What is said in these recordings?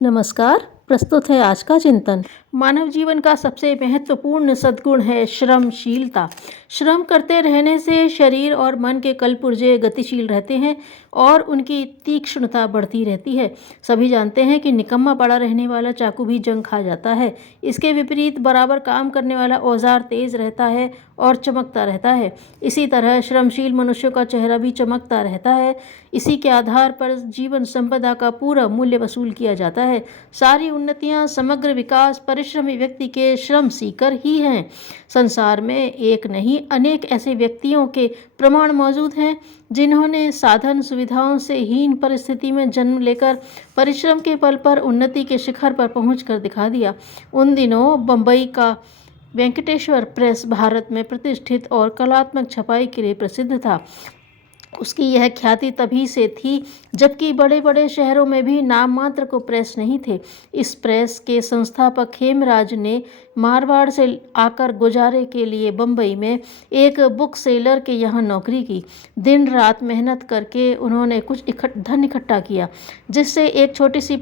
नमस्कार। प्रस्तुत है आज का चिंतन। मानव जीवन का सबसे महत्वपूर्ण सद्गुण है श्रमशीलता। श्रम करते रहने से शरीर और मन के कलपुर्जे गतिशील रहते हैं और उनकी तीक्ष्णता बढ़ती रहती है। सभी जानते हैं कि निकम्मा पड़ा रहने वाला चाकू भी जंग खा जाता है। इसके विपरीत बराबर काम करने वाला औजार तेज रहता है और चमकता रहता है। इसी तरह श्रमशील मनुष्य का चेहरा भी चमकता रहता है। इसी के आधार पर जीवन संपदा का पूरा मूल्य वसूल किया जाता है। सारी उन्नतियां, समग्र विकास परिश्रमी व्यक्ति के श्रम सीकर ही हैं। संसार में एक नहीं अनेक ऐसे व्यक्तियों के प्रमाण मौजूद हैं जिन्होंने साधन सुविधाओं से हीन परिस्थिति में जन्म लेकर परिश्रम के बल पर उन्नति के शिखर पर पहुंचकर दिखा दिया। उन दिनों बंबई का वेंकटेश्वर प्रेस भारत में प्रतिष्ठित और कलात्मक छपाई के लिए प्रसिद्ध था। उसकी यह ख्याति तभी से थी जबकि बड़े बड़े शहरों में भी नाम मात्र को प्रेस नहीं थे। इस प्रेस के संस्थापक हेमराज ने मारवाड़ से आकर गुजारे के लिए बंबई में एक बुक सेलर के यहाँ नौकरी की। दिन रात मेहनत करके उन्होंने कुछ धन इकट्ठा किया, जिससे एक छोटी सी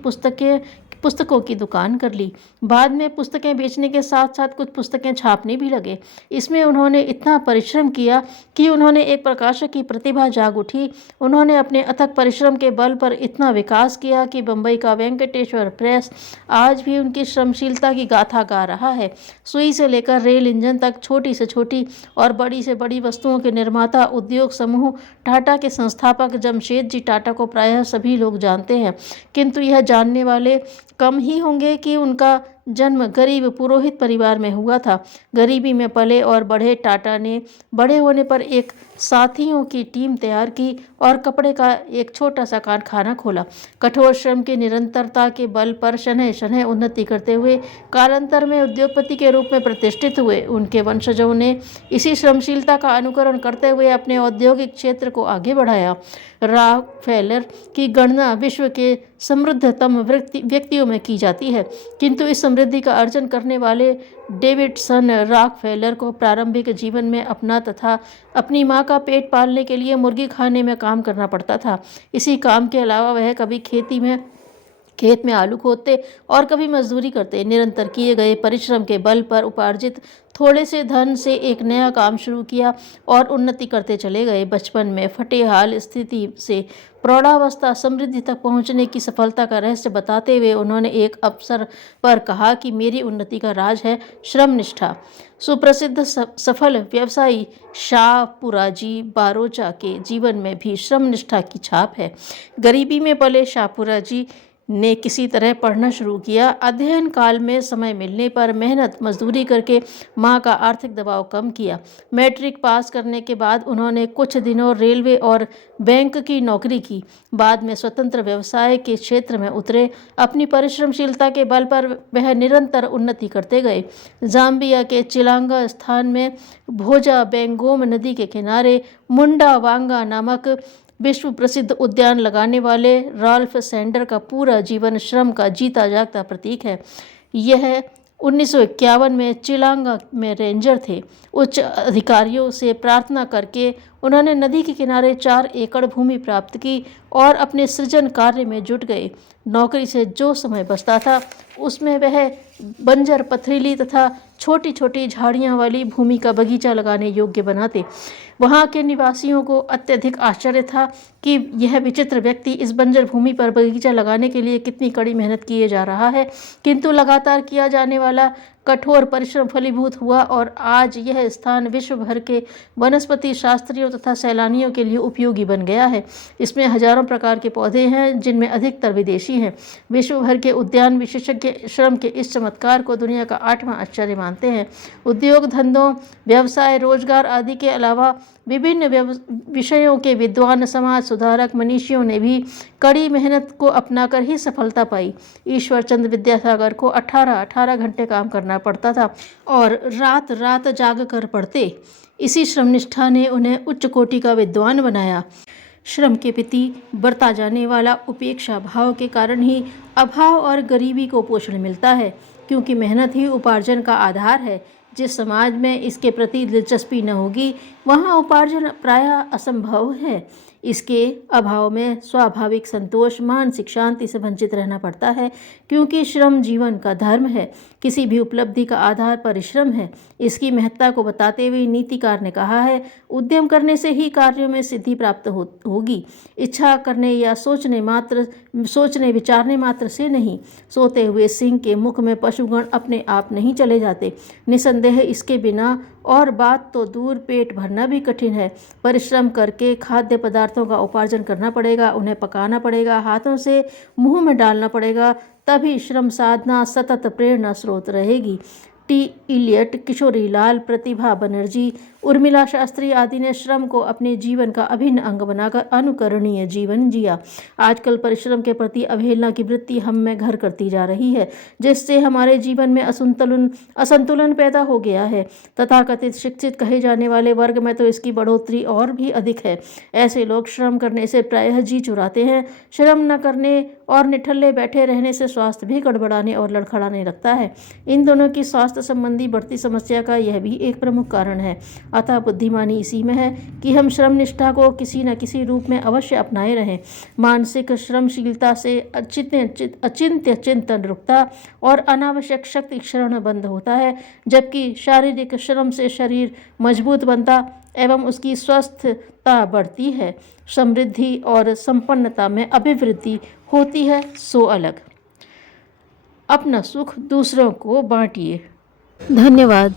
पुस्तकों की दुकान कर ली। बाद में पुस्तकें बेचने के साथ साथ कुछ पुस्तकें छापने भी लगे। इसमें उन्होंने इतना परिश्रम किया कि उन्होंने एक प्रकाशक की प्रतिभा जाग उठी। उन्होंने अपने अथक परिश्रम के बल पर इतना विकास किया कि बंबई का वेंकटेश्वर प्रेस आज भी उनकी श्रमशीलता की गाथा गा रहा है। सुई से लेकर रेल इंजन तक छोटी से छोटी और बड़ी से बड़ी वस्तुओं के निर्माता उद्योग समूह टाटा के संस्थापक जमशेद जी टाटा को प्रायः सभी लोग जानते हैं, किंतु यह जानने वाले कम ही होंगे कि उनका जन्म गरीब पुरोहित परिवार में हुआ था। गरीबी में पले और बढ़े टाटा ने बड़े होने पर एक साथियों की टीम तैयार की और कपड़े का एक छोटा सा कारखाना खोला। कठोर श्रम की निरंतरता के बल पर शनह शनह उन्नति करते हुए कालांतर में उद्योगपति के रूप में प्रतिष्ठित हुए। उनके वंशजों ने इसी श्रमशीलता का अनुकरण करते हुए अपने औद्योगिक क्षेत्र को आगे बढ़ाया। रॉकफेलर की गणना विश्व के समृद्धतम व्यक्तियों में की जाती है, किंतु इस समृद्धि का अर्जन करने वाले डेविडसन रॉकफेलर को प्रारंभिक जीवन में अपना तथा अपनी मां का पेट पालने के लिए मुर्गी खाने में काम करना पड़ता था। इसी काम के अलावा वह कभी खेत में आलू खोदते और कभी मजदूरी करते। निरंतर किए गए परिश्रम के बल पर उपार्जित थोड़े से धन से एक नया काम शुरू किया और उन्नति करते चले गए। बचपन में फटेहाल स्थिति से प्रौढ़ावस्था समृद्धि तक पहुंचने की सफलता का रहस्य बताते हुए उन्होंने एक अवसर पर कहा कि मेरी उन्नति का राज है श्रमनिष्ठा। सुप्रसिद्ध सफल व्यवसायी शाहपुराजी बारोचा के जीवन में भी श्रमनिष्ठा की छाप है। गरीबी में पले शाहपुराजी ने किसी तरह पढ़ना शुरू किया। अध्ययन काल में समय मिलने पर मेहनत मजदूरी करके मां का आर्थिक दबाव कम किया। मैट्रिक पास करने के बाद उन्होंने कुछ दिनों रेलवे और बैंक की नौकरी की। बाद में स्वतंत्र व्यवसाय के क्षेत्र में उतरे। अपनी परिश्रमशीलता के बल पर वह निरंतर उन्नति करते गए। जाम्बिया के चिलांगा स्थान में भोजा बेंगोम नदी के किनारे मुंडा वांगा नामक विश्व प्रसिद्ध उद्यान लगाने वाले राल्फ सेंडर का पूरा जीवन श्रम का जीता जागता प्रतीक है। यह 1951 में चिलांगा में रेंजर थे। उच्च अधिकारियों से प्रार्थना करके उन्होंने नदी के किनारे 4 एकड़ भूमि प्राप्त की और अपने सृजन कार्य में जुट गए। नौकरी से जो समय बचता था उसमें वह बंजर पथरीली तथा छोटी छोटी झाड़ियाँ वाली भूमि का बगीचा लगाने योग्य बनाते। वहाँ के निवासियों को अत्यधिक आश्चर्य था कि यह विचित्र व्यक्ति इस बंजर भूमि पर बगीचा लगाने के लिए कितनी कड़ी मेहनत किए जा रहा है, किंतु लगातार किया जाने वाला कठोर परिश्रम फलीभूत हुआ और आज यह स्थान विश्व भर के वनस्पति शास्त्रियों तथा सैलानियों के लिए उपयोगी बन गया है। इसमें हजारों प्रकार के पौधे हैं जिनमें अधिकतर विदेशी हैं। विश्व भर के उद्यान विशेषज्ञ श्रम के इस चमत्कार को दुनिया का 8वां आश्चर्य मानते हैं। उद्योग धंधों, व्यवसाय, रोजगार आदि के अलावा विभिन्न विषयों के विद्वान, समाज सुधारक, मनीषियों ने भी कड़ी मेहनत को अपनाकर ही सफलता पाई। ईश्वर चंद्र विद्यासागर को 18 घंटे काम करना पड़ता था और रात रात जाग कर पढ़ते। इसी श्रमनिष्ठा ने उन्हें उच्च कोटि का विद्वान बनाया। श्रम के प्रति बरता जाने वाला उपेक्षा भाव के कारण ही अभाव और गरीबी को पोषण मिलता है, क्योंकि मेहनत ही उपार्जन का आधार है। जिस समाज में इसके प्रति दिलचस्पी न होगी वहाँ उपार्जन प्रायः असंभव है। इसके अभाव में स्वाभाविक संतोष, मानसिक शांति से वंचित रहना पड़ता है, क्योंकि श्रम जीवन का धर्म है। किसी भी उपलब्धि का आधार परिश्रम है। इसकी महत्ता को बताते हुए नीतिकार ने कहा है, उद्यम करने से ही कार्यों में सिद्धि प्राप्त होगी। इच्छा करने या सोचने विचारने मात्र से नहीं। सोते हुए सिंह के मुख में पशुगण अपने आप नहीं चले जाते। निसंदेह इसके बिना और बात तो दूर पेट भरना भी कठिन है। परिश्रम करके खाद्य पदार्थों का उपार्जन करना पड़ेगा, उन्हें पकाना पड़ेगा, हाथों से मुंह में डालना पड़ेगा, तभी श्रम साधना सतत प्रेरणा स्रोत रहेगी। टी इलियट, किशोरी लाल, प्रतिभा बनर्जी, उर्मिला शास्त्री आदि ने श्रम को अपने जीवन का अभिन्न अंग बनाकर अनुकरणीय जीवन जिया। आजकल परिश्रम के प्रति अवहेलना की वृत्ति हम में घर करती जा रही है, जिससे हमारे जीवन में असंतुलन पैदा हो गया है। तथाकथित शिक्षित कहे जाने वाले वर्ग में तो इसकी बढ़ोतरी और भी अधिक है। ऐसे लोग श्रम करने से प्रायः जी चुराते हैं। श्रम न करने और निठल्ले बैठे रहने से स्वास्थ्य भी गड़बड़ाने और लड़खड़ाने लगता है। इन दोनों की स्वास्थ्य संबंधी बढ़ती समस्या का यह भी एक प्रमुख कारण है। अतः बुद्धिमानी इसी में है कि हम श्रम निष्ठा को किसी न किसी रूप में अवश्य अपनाए रहें। मानसिक श्रमशीलता से अचिंत्य चिंतन रुकता और अनावश्यक शक्ति क्षरण बंद होता है, जबकि शारीरिक श्रम से शरीर मजबूत बनता एवं उसकी स्वस्थता बढ़ती है। समृद्धि और संपन्नता में अभिवृद्धि होती है, सो अलग। अपना सुख दूसरों को बांटिए। धन्यवाद।